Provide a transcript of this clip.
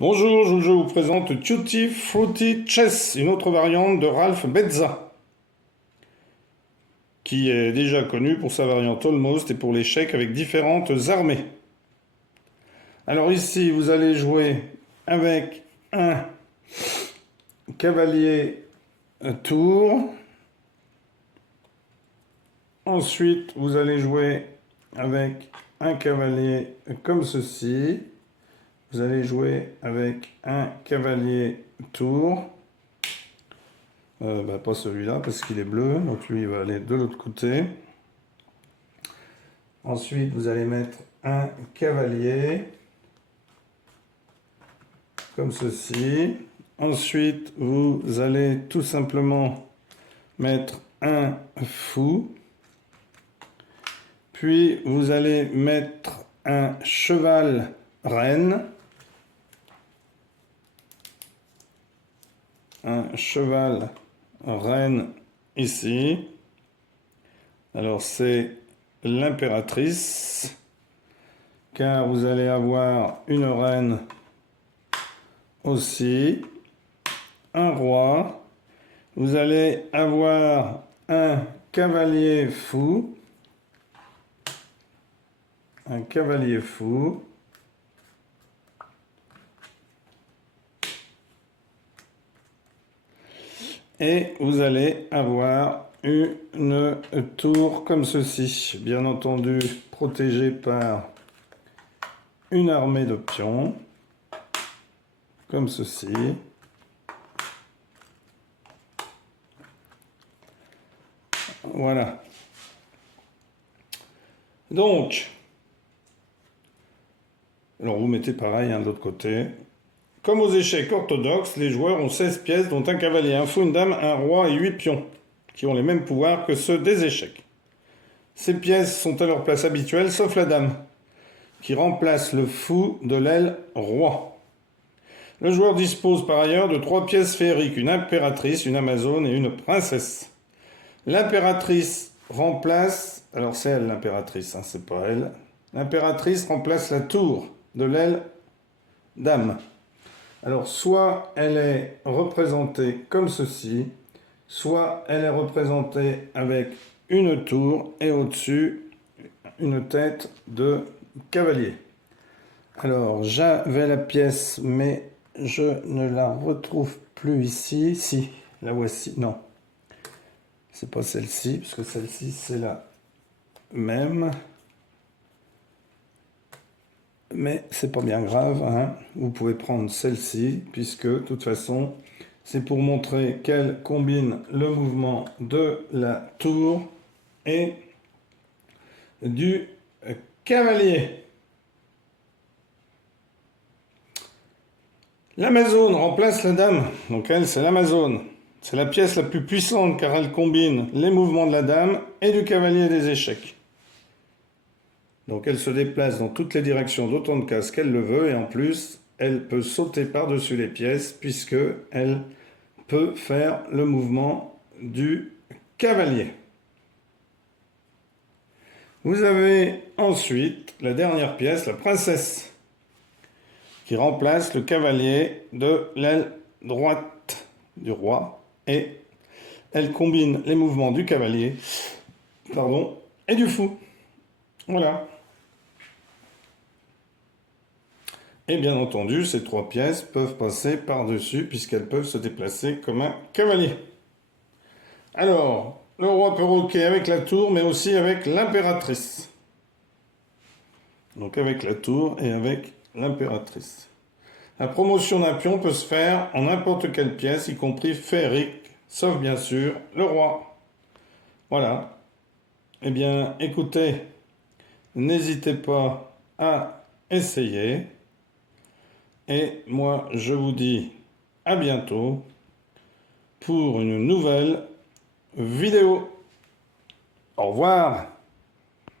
Bonjour, je vous présente Tutti Frutti Chess, une autre variante de Ralph Bezza, qui est déjà connu pour sa variante Almost et pour l'échec avec différentes armées. Alors ici, vous allez jouer avec un cavalier tour. Ensuite, vous allez jouer avec un cavalier comme ceci. Vous allez jouer avec un cavalier tour. Pas celui-là parce qu'il est bleu, donc lui il va aller de l'autre côté. Ensuite, vous allez mettre un cavalier comme ceci. Ensuite, vous allez tout simplement mettre un fou. Puis, vous allez mettre un cheval reine. Un cheval reine ici. Alors, c'est l'impératrice, car vous allez avoir une reine aussi, un roi, vous allez avoir un cavalier fou, et vous allez avoir une tour comme ceci, bien entendu protégée par une armée de pions, comme ceci. Voilà. Donc, alors vous mettez pareil de l'autre côté. Comme aux échecs orthodoxes, les joueurs ont 16 pièces, dont un cavalier, un fou, une dame, un roi et 8 pions, qui ont les mêmes pouvoirs que ceux des échecs. Ces pièces sont à leur place habituelle, sauf la dame, qui remplace le fou de l'aile roi. Le joueur dispose par ailleurs de 3 pièces féeriques, une impératrice, une amazone et une princesse. L'impératrice remplace, alors c'est elle l'impératrice, c'est pas elle. L'impératrice remplace la tour de l'aile dame. Alors soit elle est représentée comme ceci, soit elle est représentée avec une tour et au-dessus une tête de cavalier. Alors j'avais la pièce mais je ne la retrouve plus ici. Si, la voici. Non, c'est pas celle-ci, parce que celle-ci c'est la même. Mais c'est pas bien grave, Vous pouvez prendre celle-ci, puisque de toute façon, c'est pour montrer qu'elle combine le mouvement de la tour et du cavalier. L'amazone remplace la dame, donc elle c'est l'amazone. C'est la pièce la plus puissante car elle combine les mouvements de la dame et du cavalier des échecs. Donc elle se déplace dans toutes les directions d'autant de cases qu'elle le veut et en plus elle peut sauter par-dessus les pièces puisque elle peut faire le mouvement du cavalier. Vous avez ensuite la dernière pièce, la princesse, qui remplace le cavalier de l'aile droite du roi et elle combine les mouvements du cavalier et du fou. Voilà. Et bien entendu, ces 3 pièces peuvent passer par-dessus puisqu'elles peuvent se déplacer comme un cavalier. Alors, le roi peut roquer avec la tour, mais aussi avec l'impératrice. Donc avec la tour et avec l'impératrice. La promotion d'un pion peut se faire en n'importe quelle pièce, y compris féerique, sauf bien sûr le roi. Voilà. Eh bien, écoutez, n'hésitez pas à essayer. Et moi, je vous dis à bientôt pour une nouvelle vidéo. Au revoir.